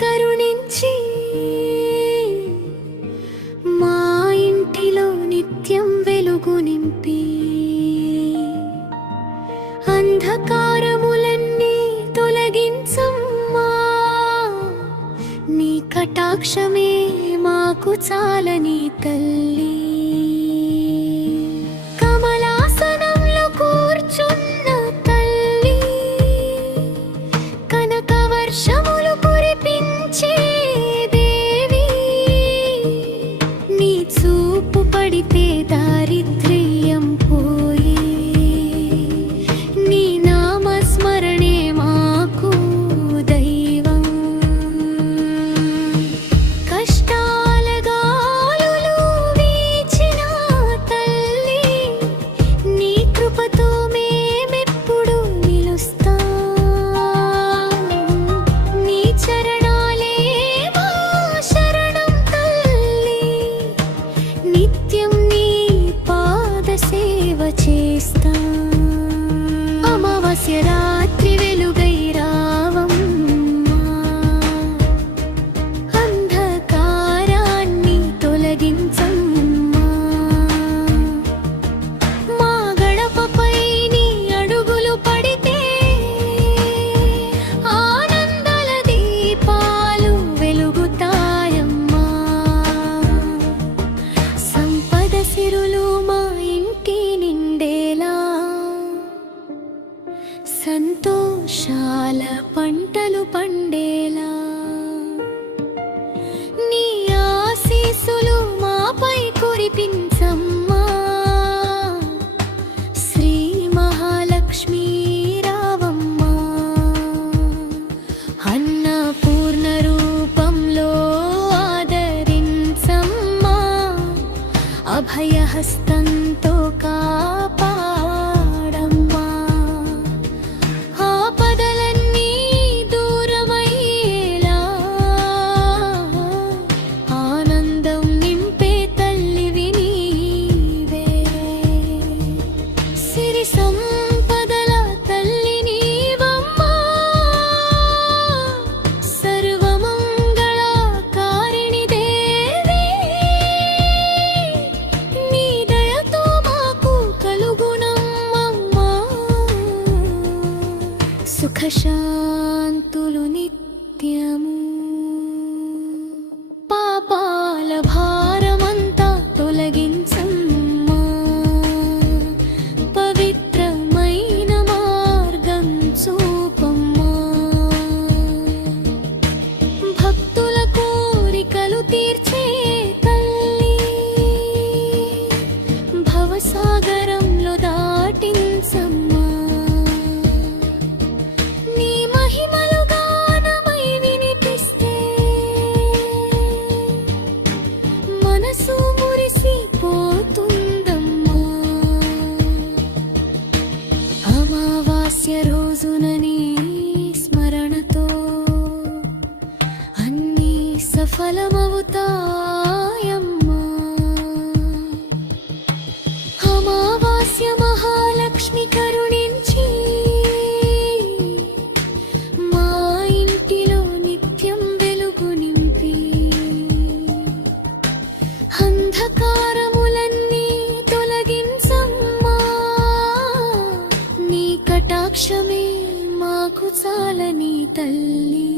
కరుణించి మా ఇంటిలో నిత్యం వెలుగు నింపి అంధకారములన్నీ తొలగించమ్మా. నీ కటాక్షమే మాకు చాలని తల్లి. కమలాసనంలో కూర్చున్న తల్లి, కనక వర్షములు కురిపించే దేవి, నీ చూపు పడితే దారిద్ర్యం పోయి, నీ నామస్మరణే మాకు దైవం. కష్టాల గాలులు వీచిన తల్లి, నీ కృపతో మేమెప్పుడు నిలుస్తాం. నీ చరణాలే మా శరణం తల్లి, నిత్యం నీ పాద సేవ చేస్తాం. అమావాస్య రాత్రి వెలుగై రావమ్మా, అంధకారాన్ని తొలగించమ్మా. మా గడపపై నీ అడుగులు పడితే ఆనందాల దీపాలు వెలుగుతాయమ్మా. సంపద సిరులు మా ఇంటి నిండేలా, సంతోషాల పంటలు పండేలా, నీ ఆశీస్సులు మాపై కురిపించమ్మా. శ్రీ మహాలక్ష్మీ రావమ్మా, అన్నపూర్ణ రూపంలో ఆదరించమ్మా. అభయహస్తంతో కాపాడమ్మా. ఆపదలన్నీ దూరమయ్యేలా ఆనందం నింపే తల్లివి నీవే. సిరి సంపదల తల్లి నీవమ్మా, సర్వమంగళకారిణి దేవి, నీ దయతో మాకు కలుగునమ్మా. సుఖశాంతులు నిత్యము, పాపాల భారమంతా తొలగించమ్మా. పవిత్రమైన మార్గం చూపమ్మా. భక్తుల కోరికలు తీర్చే తల్లి, భవసాగరంలో దాటించమ్మా. నీ మహిమలు గానమై వినిపిస్తే మనసు మురిసిపోతుందమ్మా. అమావాస్య రోజున నీ స్మరణతో అన్నీ సఫలమవుతాయమ్మా. అమావాస్య మహాలక్ష్మి కరుణించి మా ఇంటిలో నిత్యం వెలుగు నింపి అంధకారములన్నీ తొలగించమ్మా. నీ కటాక్షమే మాకు చాలని తల్లి.